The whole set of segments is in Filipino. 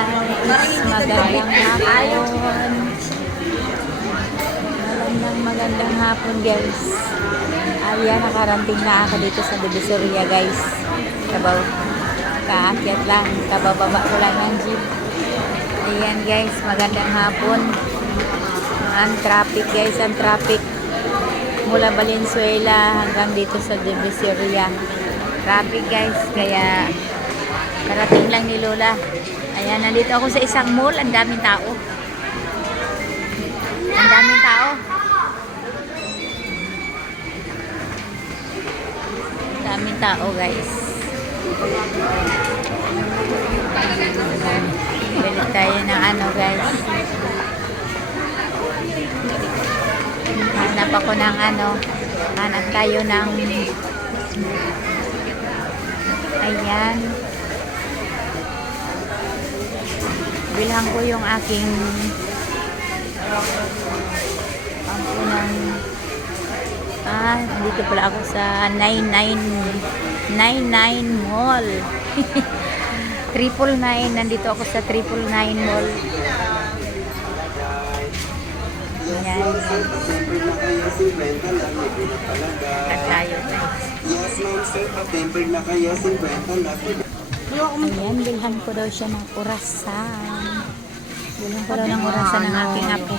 guys, magandang hapon. Magandang hapon guys. Ayan, nakarating na ako dito sa Divisoria guys. Kaakyat lang, kabababa ko lang ng jeep. Ayan guys, magandang hapon. Ang traffic guys, ang traffic. Mula Valenzuela hanggang dito sa Divisoria. Traffic guys, kaya karating lang ni Lola. Ayan, nandito ako sa isang mall. Ang daming tao. Ang daming tao. Ang daming tao guys. Bili tayo ng ano guys. Hanap ako ng ano. Hanap tayo ng ayan. Bilhan ko yung aking pampunang dito pala ako sa 99 Mall. 999, nandito ako sa 999 Mall. Ayan. Tayo guys. Ayan, bilhan ko daw siya ng orasan. Bilhan ko daw ng orasan ng aking apo.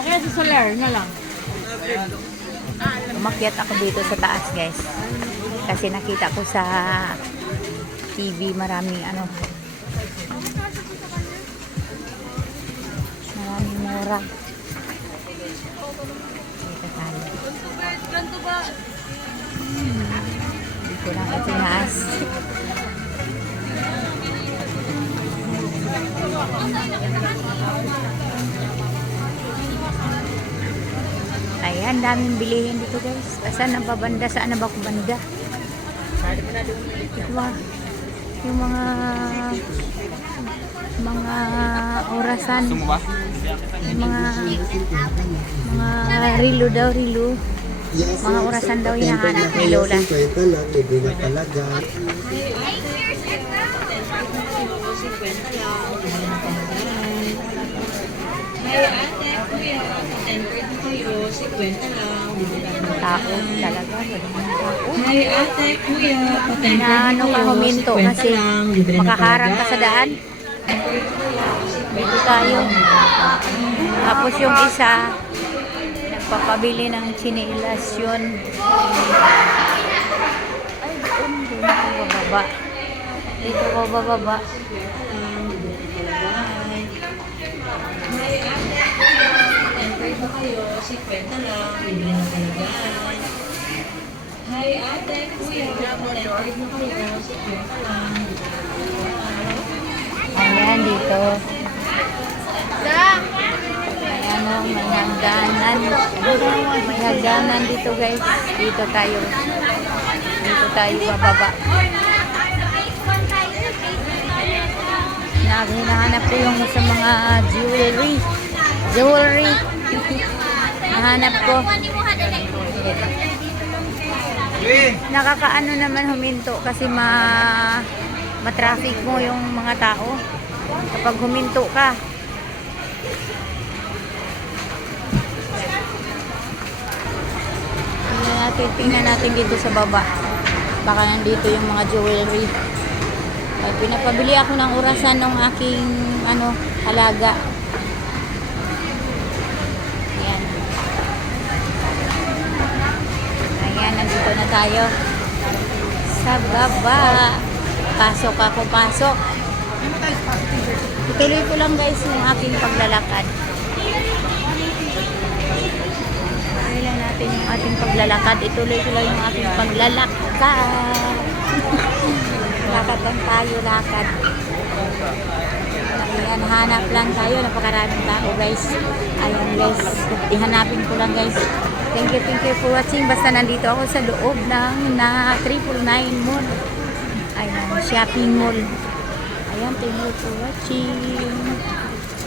Okay, sa solar na lang. Umakyat ako dito sa taas guys. Kasi nakita ko sa TV maraming ano. Maraming mura. Dito tayo. Dito lang itinaas. Ayan, daming bilihin dito guys. Saan ang babanda? Saan na ba kung banda? Yung mga orasan. Yung mga rilo daw, rilo. Mga orasan daw hinahanap ni Lola. Tao talaga. Hey ate, kuya, Ano ka huminto kasi makaharang ka sa daan. Dito tayo. Tapos yung isa nagpapabili ng chinelas yun. Ay, doon ako bababa. Dito ako bababa. ba kayo? 50 lang, bibili na talaga. Hi ate, kuya, tempered na kayo, 50 lang. Ayan, dito. Ayan o, may hagdanan. May hagdanan dito guys. Dito tayo. Dito tayo bababa. Hinahanap ko yung sa mga jewelry. Nahanap ko. Nakakaano naman huminto kasi ma-traffic mo yung mga tao kapag huminto ka. Tingnan natin dito sa baba. Baka nandito yung mga jewelry. Ay, pinapabili ako ng orasan ng aking alaga. Ayan, nandito na tayo sa baba. Pasok ako, pasok. Ituloy ko lang guys yung aking paglalakad. Ituloy lang natin yung ating paglalakad. Ituloy ko lang yung aking paglalakad. Lakad lang tayo, lakad. Ayan, hanap lang tayo. Napakaraming tao guys. Ayan guys, ihanapin ko lang guys. Thank you for watching. Basta nandito ako sa loob ng 999 Mall. Ayan, shopping mall. Ayan, thank you for watching.